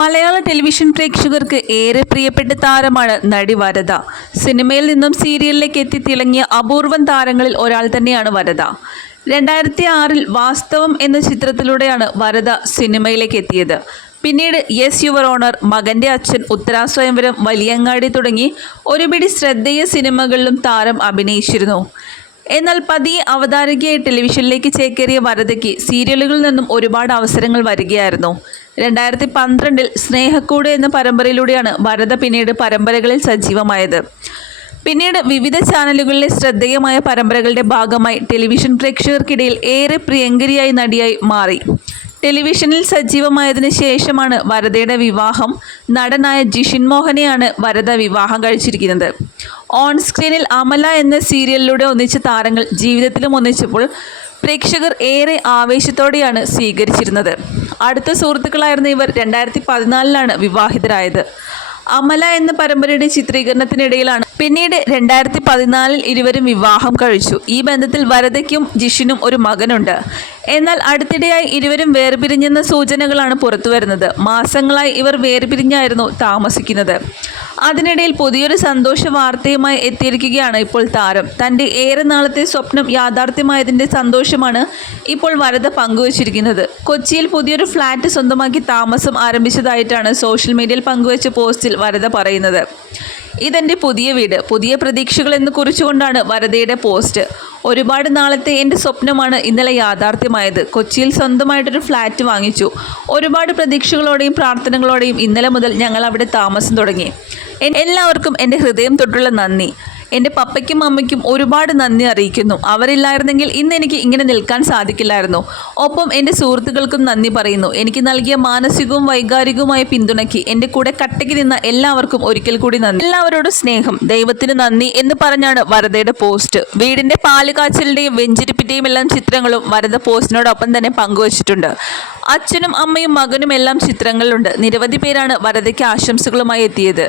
മലയാള television പ്രേക്ഷകർക്ക് ഏറെ പ്രിയപ്പെട്ട താരമാണ് നടി വരദ. സിനിമയിൽ നിന്നും സീരിയലിലേക്ക് എത്തി തിളങ്ങിയ അപൂർവം താരങ്ങളിൽ ഒരാൾ തന്നെയാണ് വരദ. രണ്ടായിരത്തി ആറിൽ വാസ്തവം എന്ന ചിത്രത്തിലൂടെയാണ് വരദ സിനിമയിലേക്ക് എത്തിയത്. പിന്നീട് യെസ് യുവർ ഓണർ മകന്റെ അച്ഛൻ ഉത്തരാസ്വയംവരം വലിയങ്ങാടി തുടങ്ങി ഒരുപിടി ശ്രദ്ധേയ സിനിമകളിലും താരം അഭിനയിച്ചിരുന്നു. എന്നാൽ പതിയെ അവതാരകയായി ടെലിവിഷനിലേക്ക് ചേക്കേറിയ വരദയ്ക്ക് സീരിയലുകളിൽ നിന്നും ഒരുപാട് അവസരങ്ങൾ വരികയായിരുന്നു. രണ്ടായിരത്തി പന്ത്രണ്ടിൽ സ്നേഹക്കൂട് എന്ന പരമ്പരയിലൂടെയാണ് വരദ പിന്നീട് പരമ്പരകളിൽ സജീവമായത്. പിന്നീട് വിവിധ ചാനലുകളിലെ ശ്രദ്ധേയമായ പരമ്പരകളുടെ ഭാഗമായി ടെലിവിഷൻ പ്രേക്ഷകർക്കിടയിൽ ഏറെ പ്രിയങ്കരിയായി നടിയായി മാറി. ടെലിവിഷനിൽ സജീവമായതിന് ശേഷമാണ് വരദയുടെ വിവാഹം. നടനായ ജിഷിൻ മോഹനെയാണ് വരദ വിവാഹം കഴിച്ചിരിക്കുന്നത്. ഓൺ സ്ക്രീനിൽ അമല എന്ന സീരിയലിലൂടെ ഒന്നിച്ച താരങ്ങൾ ജീവിതത്തിലും ഒന്നിച്ചപ്പോൾ പ്രേക്ഷകർ ഏറെ ആവേശത്തോടെയാണ് സ്വീകരിച്ചിരുന്നത്. അടുത്ത സുഹൃത്തുക്കളായിരുന്ന ഇവർ രണ്ടായിരത്തി പതിനാലിലാണ് വിവാഹിതരായത്. അമല എന്ന പരമ്പരയുടെ ചിത്രീകരണത്തിനിടയിലാണ് പിന്നീട് രണ്ടായിരത്തി പതിനാലിൽ ഇരുവരും വിവാഹം കഴിച്ചു. ഈ ബന്ധത്തിൽ വരതയ്ക്കും ജിഷിനും ഒരു മകനുണ്ട്. എന്നാൽ അടുത്തിടെയായി ഇരുവരും വേർപിരിഞ്ഞെന്ന സൂചനകളാണ് പുറത്തുവരുന്നത്. മാസങ്ങളായി ഇവർ വേർപിരിഞ്ഞായിരുന്നു താമസിക്കുന്നത്. അതിനിടയിൽ പുതിയൊരു സന്തോഷ വാർത്തയുമായി എത്തിയിരിക്കുകയാണ് ഇപ്പോൾ താരം. തന്റെ ഏറെ നാളത്തെ സ്വപ്നം യാഥാർത്ഥ്യമായതിന്റെ സന്തോഷമാണ് ഇപ്പോൾ വരദ പങ്കുവച്ചിരിക്കുന്നത്. കൊച്ചിയിൽ പുതിയൊരു ഫ്ലാറ്റ് സ്വന്തമാക്കി താമസം ആരംഭിച്ചതായിട്ടാണ് സോഷ്യൽ മീഡിയയിൽ പങ്കുവച്ച പോസ്റ്റിൽ വരദ പറയുന്നത്. ഇതെന്റെ പുതിയ വീട്. പുതിയ പ്രതീക്ഷകൾ എന്ന് കുറിച്ചുകൊണ്ടാണ് വരദയുടെ പോസ്റ്റ്. ഒരുപാട് നാളത്തെ എന്റെ സ്വപ്നമാണ് ഇന്നലെ യാഥാർത്ഥ്യമായത്. കൊച്ചിയിൽ സ്വന്തമായിട്ടൊരു ഫ്ലാറ്റ് വാങ്ങിച്ചു. ഒരുപാട് പ്രതീക്ഷകളോടെയും പ്രാർത്ഥനകളോടെയും ഇന്നലെ മുതൽ ഞങ്ങൾ അവിടെ താമസം തുടങ്ങി. എല്ലാവർക്കും എന്റെ ഹൃദയം തൊട്ടുള്ള നന്ദി. എന്റെ പപ്പയ്ക്കും അമ്മയ്ക്കും ഒരുപാട് നന്ദി അറിയിക്കുന്നു. അവരില്ലായിരുന്നെങ്കിൽ ഇന്ന് എനിക്ക് ഇങ്ങനെ നിൽക്കാൻ സാധിക്കില്ലായിരുന്നു. ഒപ്പം എന്റെ സുഹൃത്തുക്കൾക്കും നന്ദി പറയുന്നു. എനിക്ക് നൽകിയ മാനസികവും വൈകാരികവുമായ പിന്തുണയ്ക്ക് എന്റെ കൂടെ കട്ടയ്ക്ക് നിന്ന എല്ലാവർക്കും ഒരിക്കൽ കൂടി നന്ദി. എല്ലാവരോടും സ്നേഹം ദൈവത്തിന് നന്ദി എന്ന് പറഞ്ഞാണ് വരദയുടെ പോസ്റ്റ്. വീടിന്റെ പാലുകാച്ചലിന്റെയും വെഞ്ചിരിപ്പിന്റെയും എല്ലാം ചിത്രങ്ങളും വരദ പോസ്റ്റിനോടൊപ്പം തന്നെ പങ്കുവച്ചിട്ടുണ്ട്. അച്ഛനും അമ്മയും മകനും എല്ലാം ചിത്രങ്ങളിലുണ്ട്. നിരവധി പേരാണ് വരദയ്ക്ക് ആശംസകളുമായി എത്തിയത്.